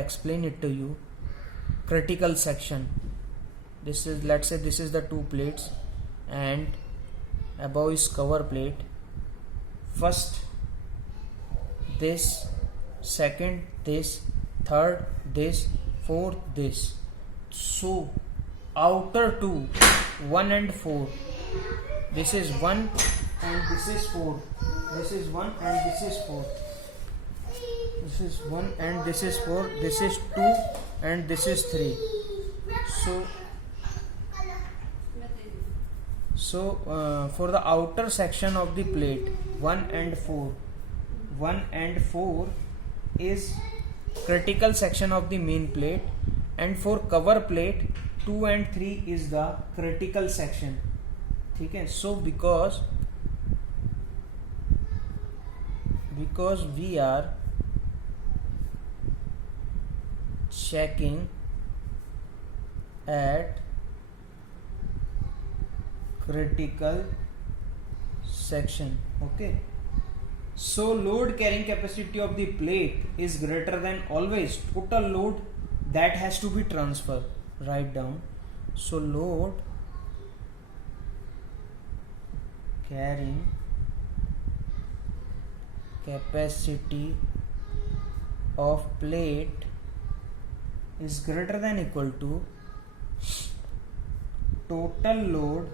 explain it to you. Critical section. This is, let's say this is the two plates and above is cover plate. First this, second this, third this, fourth this. So outer two, 1 and 4. This is 1 and this is 4. This is 1 and this is 4. This is 1 and this is 4. This is 2 and this is 3. So for the outer section of the plate, 1 and 4 is critical section of the main plate, and for cover plate 2 and 3 is the critical section. Okay, so because we are checking at critical section. Okay, so load carrying capacity of the plate is greater than always total load that has to be transferred. Write down. So load carrying capacity of plate is greater than equal to total load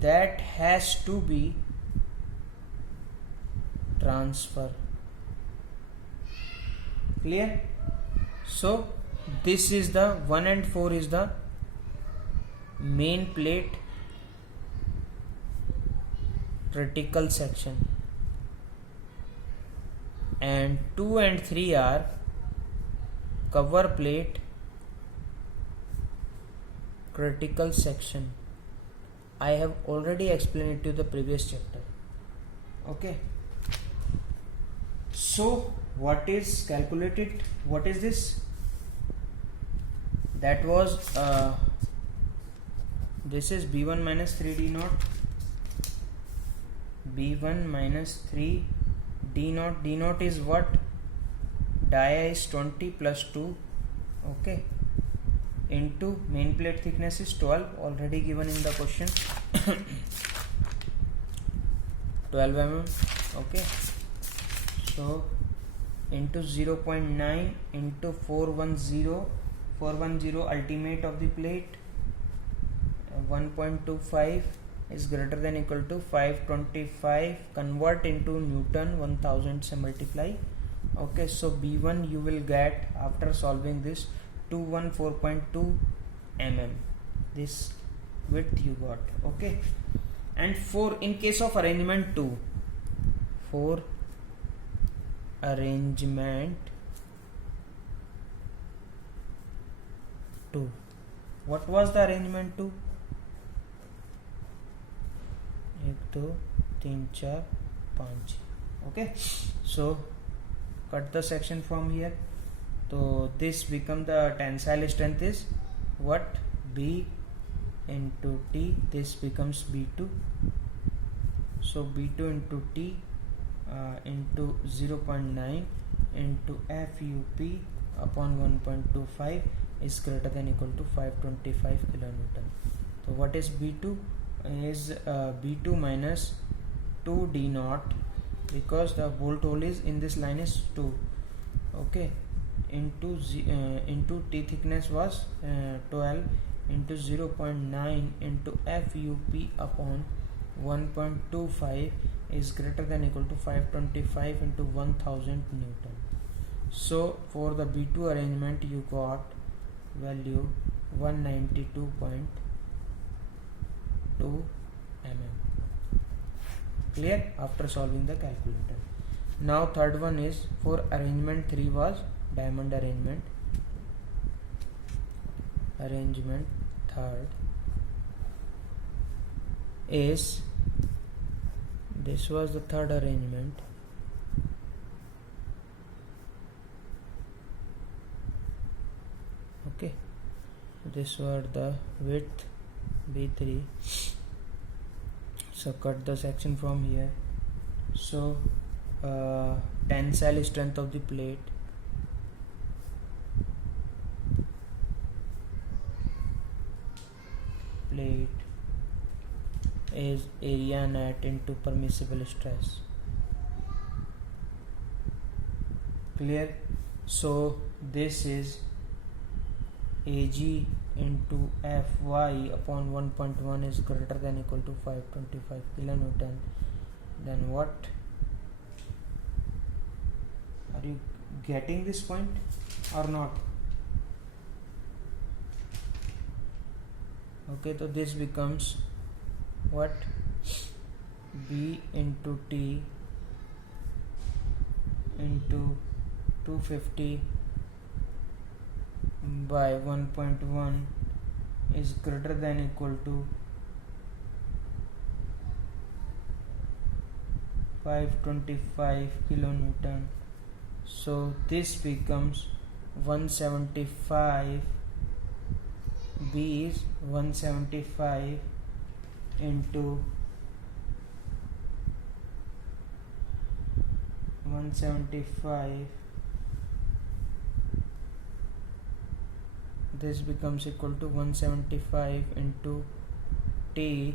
that has to be transferred. Clear? So this is the 1 and 4 is the main plate critical section, and 2 and 3 are cover plate critical section. I have already explained it to the previous chapter. Okay, so what is calculated? What is this? That was this is B1 minus 3 D naught, B1 minus 3 D naught. D naught is what? Dia is 20 plus 2, okay, into main plate thickness is 12, already given in the question. 12 mm, okay, so into 0.9 into 410 ultimate of the plate, 1.25 is greater than equal to 525. Convert into Newton, 1000 se multiply. Okay, so B1 you will get after solving this 214.2 mm. This width you got. Okay, and for in case of arrangement 2, for arrangement 2, what was the arrangement 2? 1 2 3 4 5. Okay, so cut the section from here. So this become the tensile strength is what? B into T. This becomes B2. So B2 into T into 0.9 into FUP upon 1.25 is greater than equal to 525 kilonewton. So what is B2? Is B2 minus 2 D naught, because the bolt hole is in this line is 2, okay, into T thickness was 12 into 0.9 into FUP upon 1.25 is greater than equal to 525 into 1000 Newton. So for the B2 arrangement you got value 192.2 mm. Clear? After solving the calculator. Now third one is for arrangement 3 was diamond arrangement. Arrangement third is, this was the third arrangement. Okay, this was the width B3. So cut the section from here. So tensile strength of the plate is area net into permissible stress. Clear? So this is Ag into Fy upon 1.1 is greater than equal to 525 kilonewton. Then what? Are you getting this point or not? Okay, so this becomes what? B into T into 250 by 1.1 is greater than equal to 525 kilonewton. So this becomes 175. B is 175 into 175. This becomes equal to 175 into T.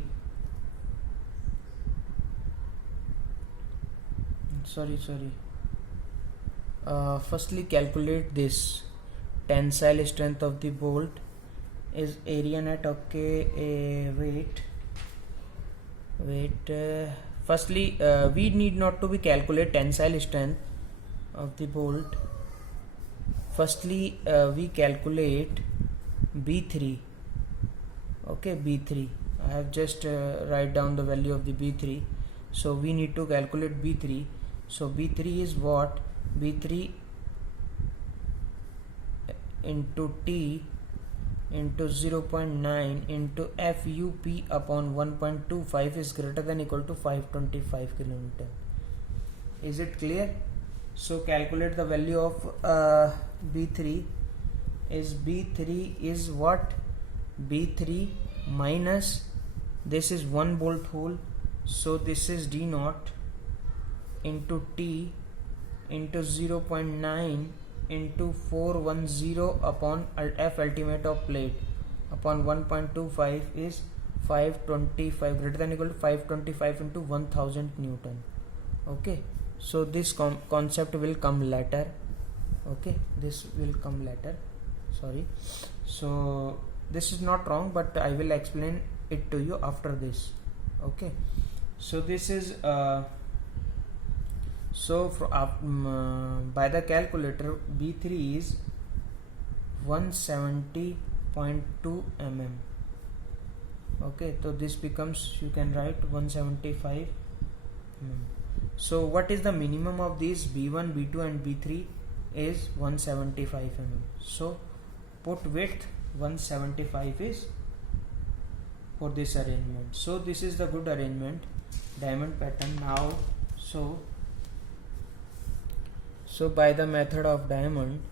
Sorry. Firstly, calculate this tensile strength of the bolt is area net. Okay, wait. Firstly, we need not to be calculate tensile strength of the bolt. Firstly, we calculate B3. Okay, B3. I have just write down the value of the B3. So we need to calculate B3. So B3 is what? B3 into T into 0.9 into FUP upon 1.25 is greater than equal to 525 kilonewton. Is it clear? So calculate the value of B3 is what? B3 minus, this is 1 bolt hole, so this is D naught into T into 0.9 into 410 upon F ultimate of plate upon 1.25 is 525, greater than equal to 525 into 1000 Newton. Okay, so this concept will come later. Okay, this will come later. Sorry. So this is not wrong, but I will explain it to you after this. Okay, so this is by the calculator B3 is 170.2 mm. Okay, so this becomes, you can write 175 mm. So what is the minimum of these? B1, B2 and B3 is 175 mm. So put width 175 is for this arrangement. So this is the good arrangement, diamond pattern. Now so by the method of diamond,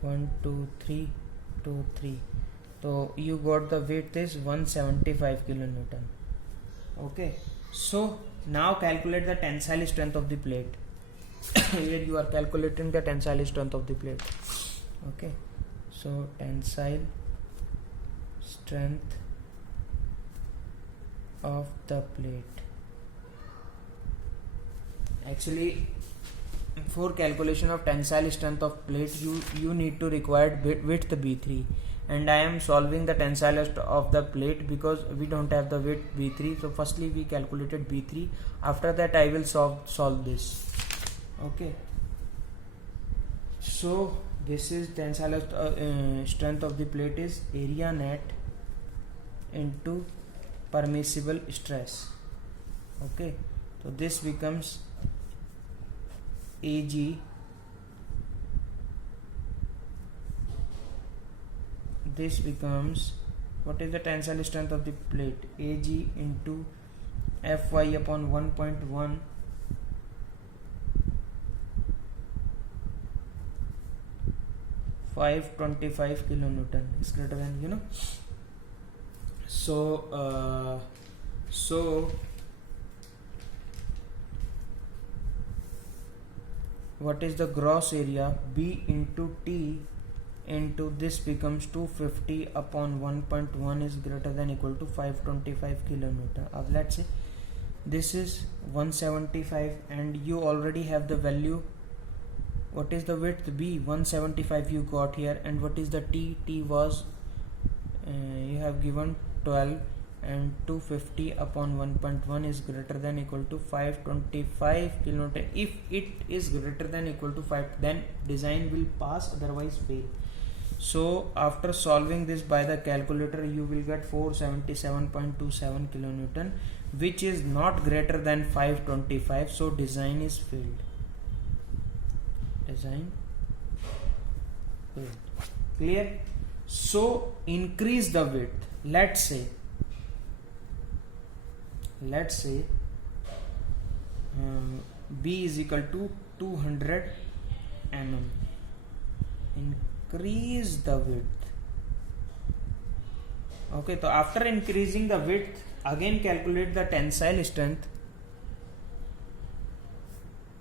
1 2 3 2 3, so you got the width is 175 kilonewton. Okay, so now calculate the tensile strength of the plate. Here you are calculating the tensile strength of the plate. Okay, so tensile strength of the plate. Actually, for calculation of tensile strength of plate, you need to require width B3, and I am solving the tensile of the plate because we don't have the width B3. So firstly we calculated B3, after that I will solve this. Okay, so this is tensile strength of the plate is area net into permissible stress. Okay, so this becomes Ag, this becomes, what is the tensile strength of the plate? Ag into Fy upon 1.1 525 kilonewton is greater than, so what is the gross area? B into T into this becomes 250 upon 1.1 is greater than equal to 525 kilonewton. Now let's say this is 175 and you already have the value. What is the width? B, 175 you got here, and what is the T? T was you have given 12, and 250 upon 1.1 is greater than equal to 525 kilonewton. If it is greater than equal to 5, then design will pass, otherwise fail. So after solving this by the calculator, you will get 477.27 kilonewton, which is not greater than 525. So design is failed. Design failed. Clear? So increase the width. Let's say B is equal to 200 mm. Increase the width. Okay, so after increasing the width, again calculate the tensile strength.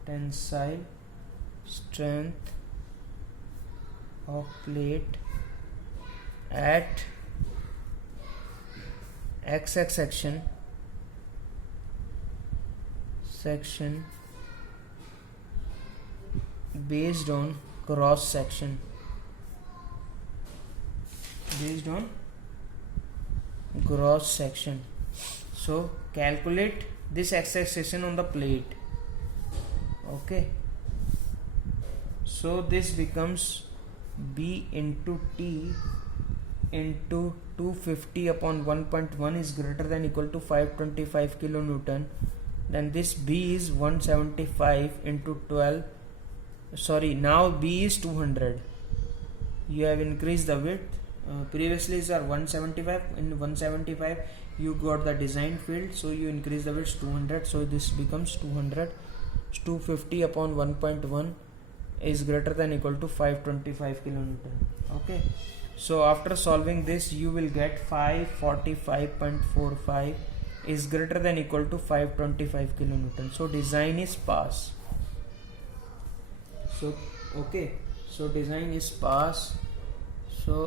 Tensile strength of plate at XX section based on cross section. So calculate this XX section on the plate. Okay, so this becomes B into T into 250 upon 1.1 is greater than equal to 525 kilonewton. Then this B is 175 into 12. Sorry, now B is 200. You have increased the width. Previously is 175. In 175 you got the design field, so you increase the width 200. So this becomes 200. 250 upon 1.1 is greater than equal to 525 kilonewton. Okay, so after solving this, you will get 545.45 is greater than equal to 525 kilonewton. So design is pass. So okay, so design is pass. So